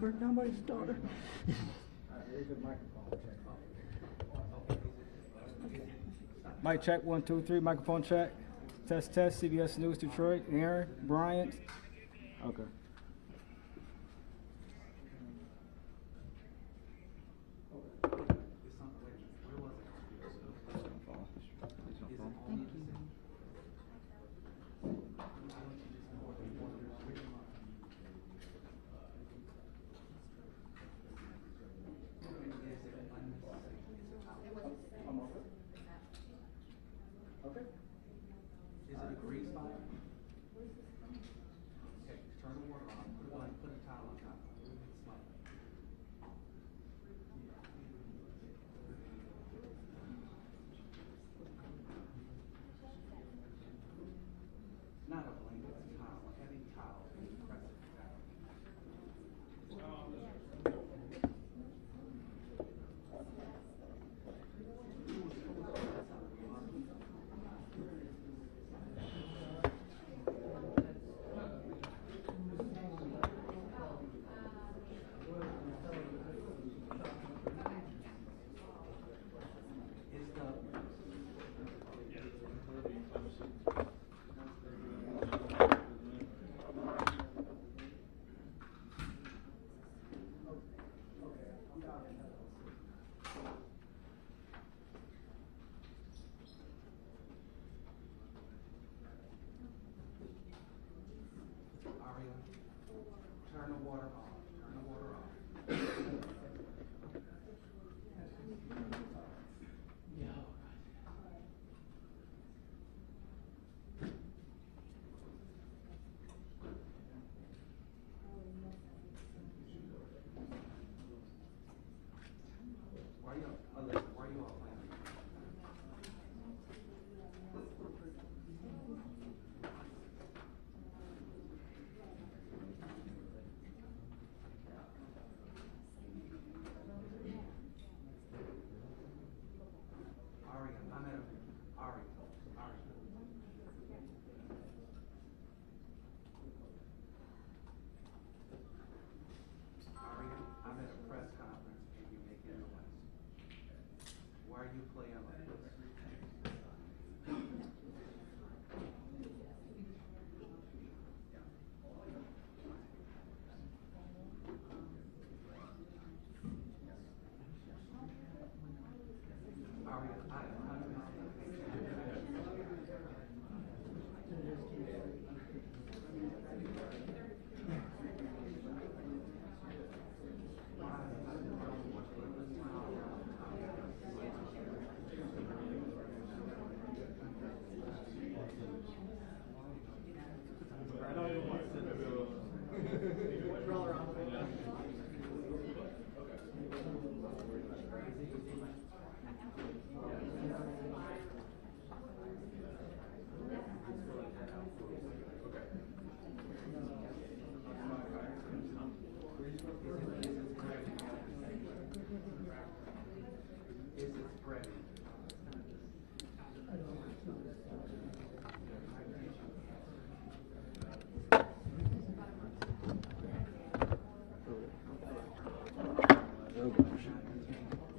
burnt down by his daughter. Mic check, 1, 2, 3, microphone check. Test, test, CBS News, Detroit. Aaron, Bryant. Okay.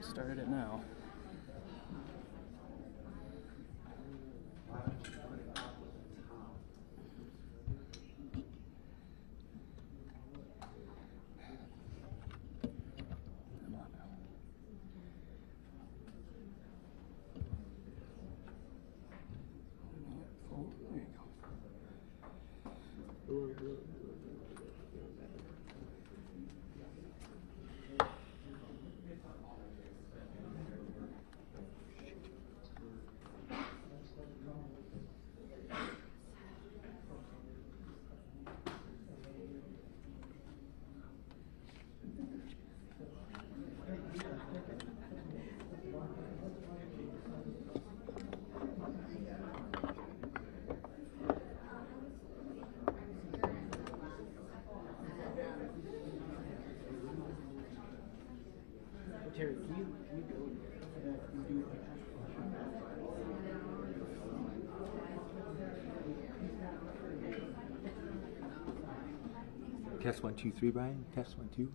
Started it now. Terry, can you go and do Test 1, 2, 3, Brian. Test 1, 2.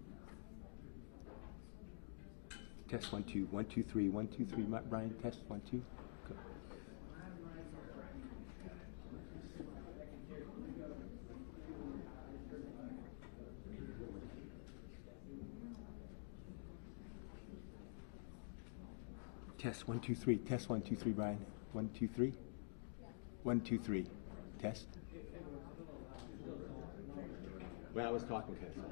Test 1 2 1 2 3 1 2 3. Brian, test 1 2. Go. Test 1 2 3. Test 1 2 3. Brian, 1 2 3. 1 2 3. Test. Well, I was talking to you.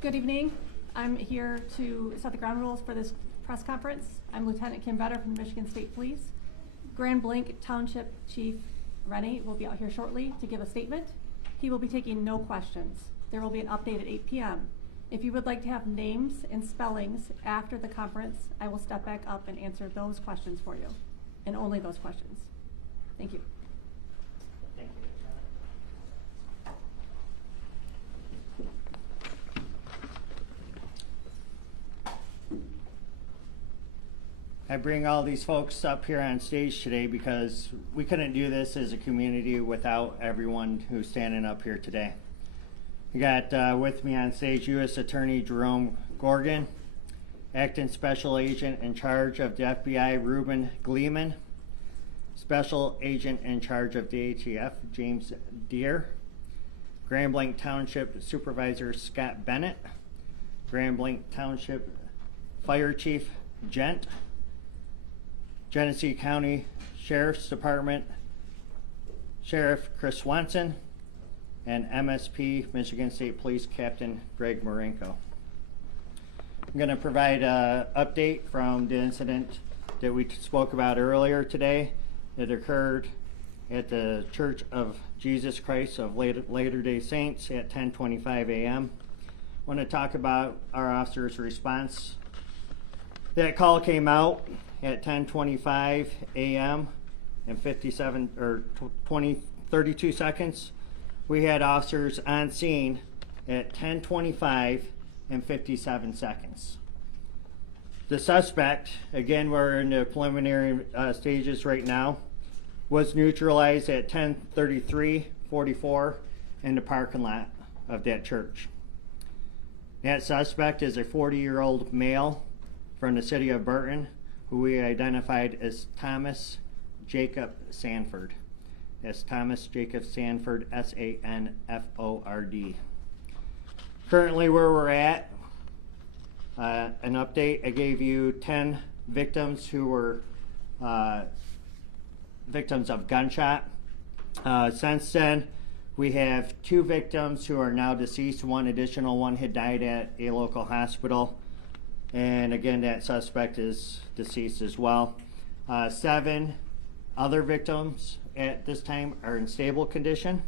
Good evening. I'm here to set the ground rules for this press conference. I'm Lieutenant Kim Better from the Michigan State Police. Grand Blanc Township Chief Renye will be out here shortly to give a statement. He will be taking no questions. There will be an update at 8 p.m. If you would like to have names and spellings after the conference, I will step back up and answer those questions for you, and only those questions. Thank you. Thank you. I bring all these folks up here on stage today because we couldn't do this as a community without everyone who's standing up here today. We got with me on stage U.S. Attorney Jerome Gorgon, Acting Special Agent in charge of the FBI Reuben Gleeman, Special Agent in charge of the ATF James Deere, Grand Blanc Township Supervisor Scott Bennett, Grand Blanc Township Fire Chief Gent, Genesee County Sheriff's Department Sheriff Chris Swanson, and MSP Michigan State Police Captain Greg Marenko. I'm going to provide an update from the incident that we spoke about earlier today that occurred at the Church of Jesus Christ of Latter-day Saints at 10:25 a.m. I want to talk about our officer's response. That call came out at 10:25 a.m. and 32 seconds. We had officers on scene at 10:25 and 57 seconds. The suspect, again, we're in the preliminary stages right now, was neutralized at 10:33:44 in the parking lot of that church. That suspect is a 40-year-old male from the city of Burton, who we identified as Thomas Jacob Sanford. That's Thomas Jacob Sanford, S-A-N-F-O-R-D. Currently where we're at, an update, I gave you 10 victims who were victims of gunshot. Since then, we have 2 victims who are now deceased. One additional one had died at a local hospital. And again, that suspect is deceased as well. 7 other victims at this time are in stable condition.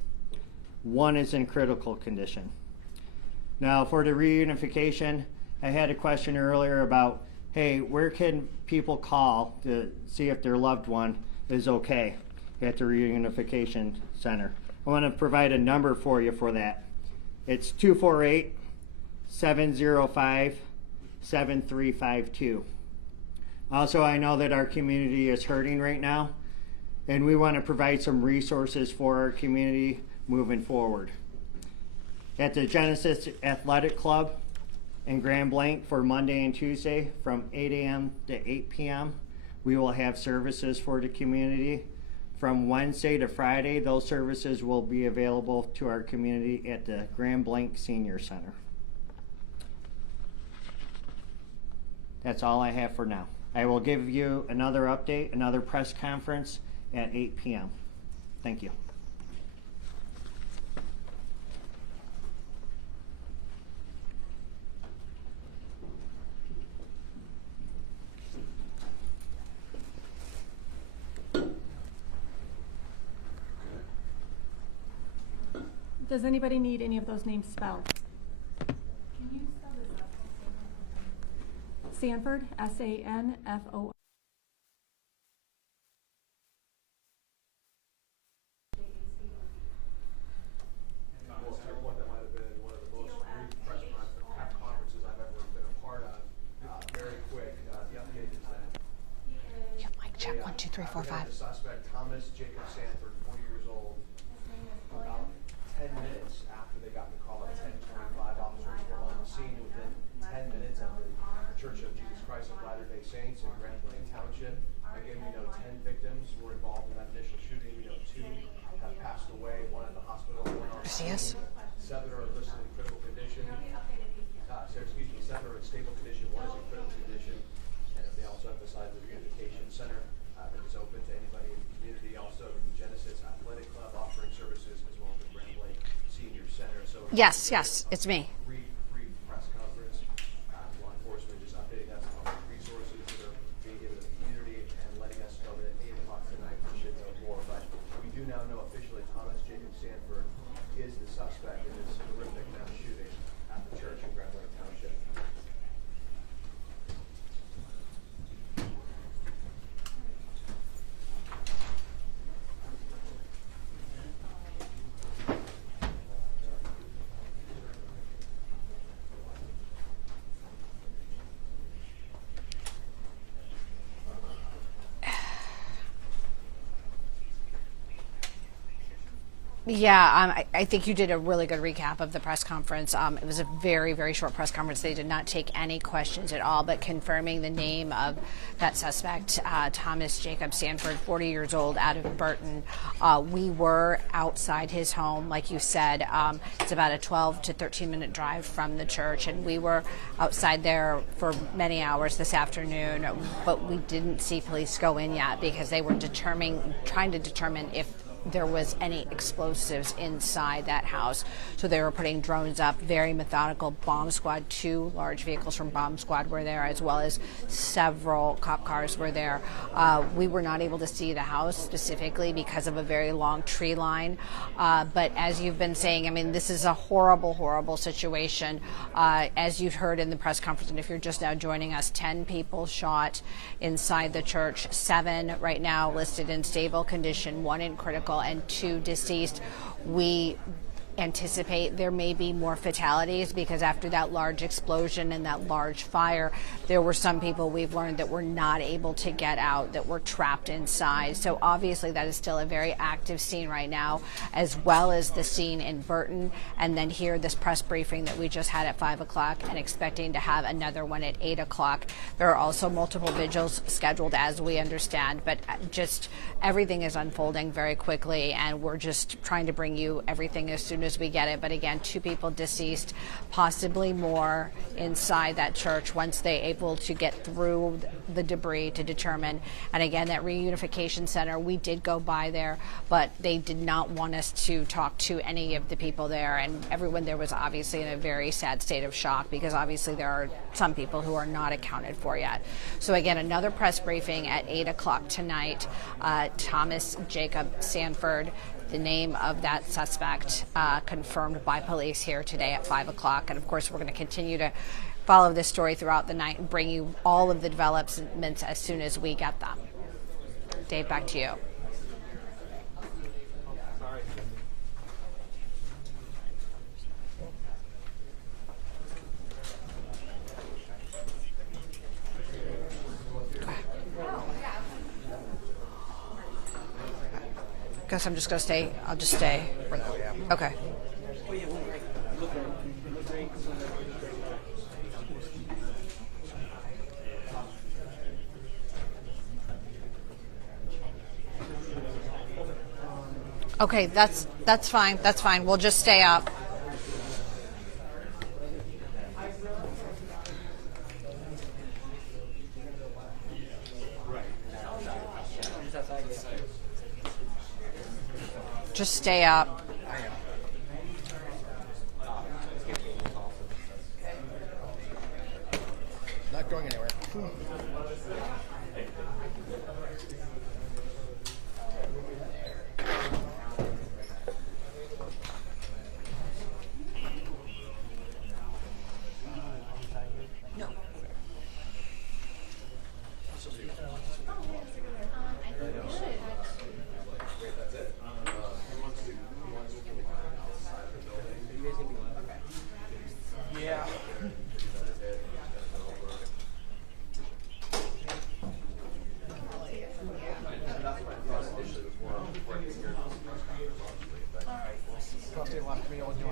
1 is in critical condition. Now, for the reunification, I had a question earlier about, hey, where can people call to see if their loved one is okay at the reunification center? I want to provide a number for you for that. It's 248-705-7352. Also, I know that our community is hurting right now, and we want to provide some resources for our community moving forward. At the Genesis Athletic Club in Grand Blanc for Monday and Tuesday from 8 a.m. to 8 p.m., we will have services for the community. From Wednesday to Friday, those services will be available to our community at the Grand Blanc Senior Center. That's all I have for now. I will give you another update, another press conference at 8 p.m. Thank you. Does anybody need any of those names spelled? Can you spell this out? Sanford, S-A-N-F-O-R. Check 1, 2, 3, 4, 5. The suspect, Thomas Jacob Sanford, 40 years old. About 10 minutes after they got the call at 10:25, officers were on the scene. Within 10 minutes at the Church of Jesus Christ of Latter-day Saints in Grand Blanc Township. Again, we know 10 victims were involved in that initial shooting. We know 2 have passed away, 1 at the hospital, 1 on CS. 7 are listed in critical condition. 7 are in stable condition, 1 is in critical condition. And they also emphasize the reunification center that is open to anybody in the community. Also, the Genesis Athletic Club offering services, as well as the Grand Blanc Senior Center. So Yes, it's me. Brief press conference. Law enforcement just updating us on the resources Yeah, I think you did a really good recap of the press conference. It was a very, very short press conference. They did not take any questions at all, but confirming the name of that suspect, Thomas Jacob Sanford, 40 years old, out of Burton. We were outside his home, like you said. It's about a 12 to 13-minute drive from the church, and we were outside there for many hours this afternoon, but we didn't see police go in yet because they were trying to determine if there was any explosives inside that house. So they were putting drones up, very methodical. Bomb squad, 2 large vehicles from bomb squad were there, as well as several cop cars were there. We were not able to see the house specifically because of a very long tree line. But as you've been saying, I mean, this is a horrible, horrible situation. As you've heard in the press conference, and if you're just now joining us, 10 people shot inside the church, 7 right now listed in stable condition, 1 in critical, and 2 deceased. We anticipate there may be more fatalities because after that large explosion and that large fire, there were some people we've learned that were not able to get out, that were trapped inside. So obviously that is still a very active scene right now, as well as the scene in Burton, and then here this press briefing that we just had at 5 o'clock and expecting to have another one at 8 o'clock. There are also multiple vigils scheduled, as we understand, but just everything is unfolding very quickly, and we're just trying to bring you everything as soon as we get it. But again, 2 people deceased, possibly more inside that church once they able to get through the debris to determine. And again, that reunification center, we did go by there, but they did not want us to talk to any of the people there, and everyone there was obviously in a very sad state of shock because obviously there are some people who are not accounted for yet. So again, another press briefing at 8 o'clock tonight. Thomas Jacob Sanford, the name of that suspect, confirmed by police here today at 5 o'clock. And of course, we're going to continue to follow this story throughout the night and bring you all of the developments as soon as we get them. Dave, back to you. Guess I'm just going to stay. I'll just stay. Okay. Okay, that's fine. That's fine. We'll just stay up. Just stay up. Not going anywhere.